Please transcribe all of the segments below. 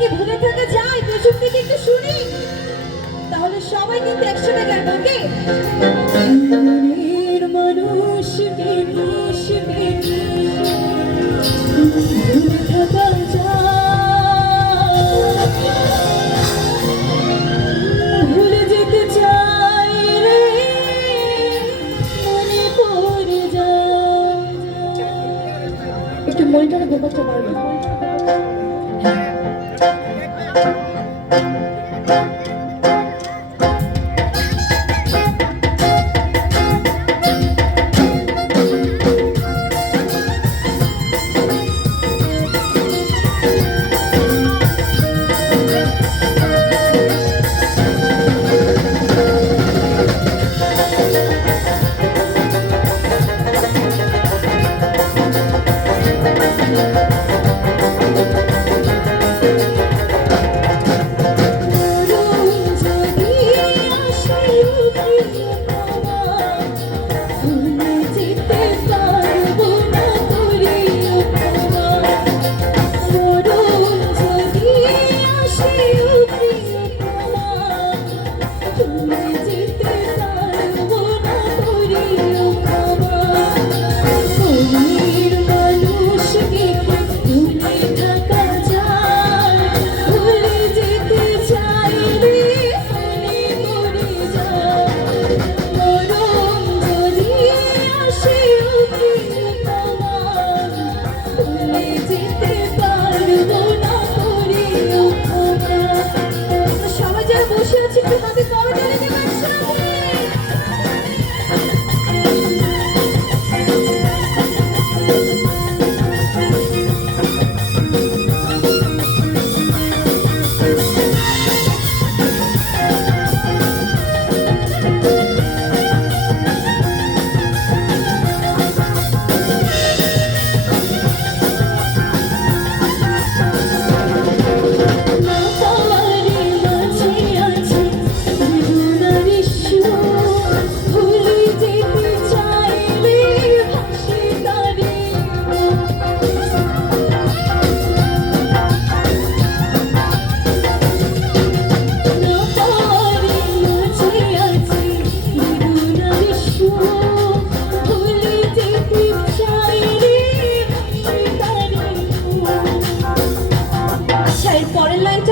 কি ভুলে থাকা যায় পেছন থেকে একটু শুনি। তাহলে সবাই কিন্তু একসাথে গাইব ওকে মানুষকে মানুষকে ভুলে থাকা যায় যেতে চাই রে মনে পড়ে যায়। একটু মনিটরে ব্যাপারটা পারবে মানুষকে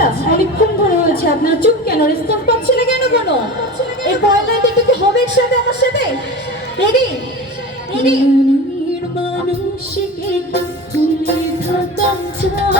পরের লাইনটা অনেকক্ষণ ধরে হয়েছে আপনার চুপ কেন? রেসপন্স পাচ্ছে না কেন কেন? এই একটু কি হবে একসাথে আমার সাথে? রেডি রেডি মানুষকে থাকা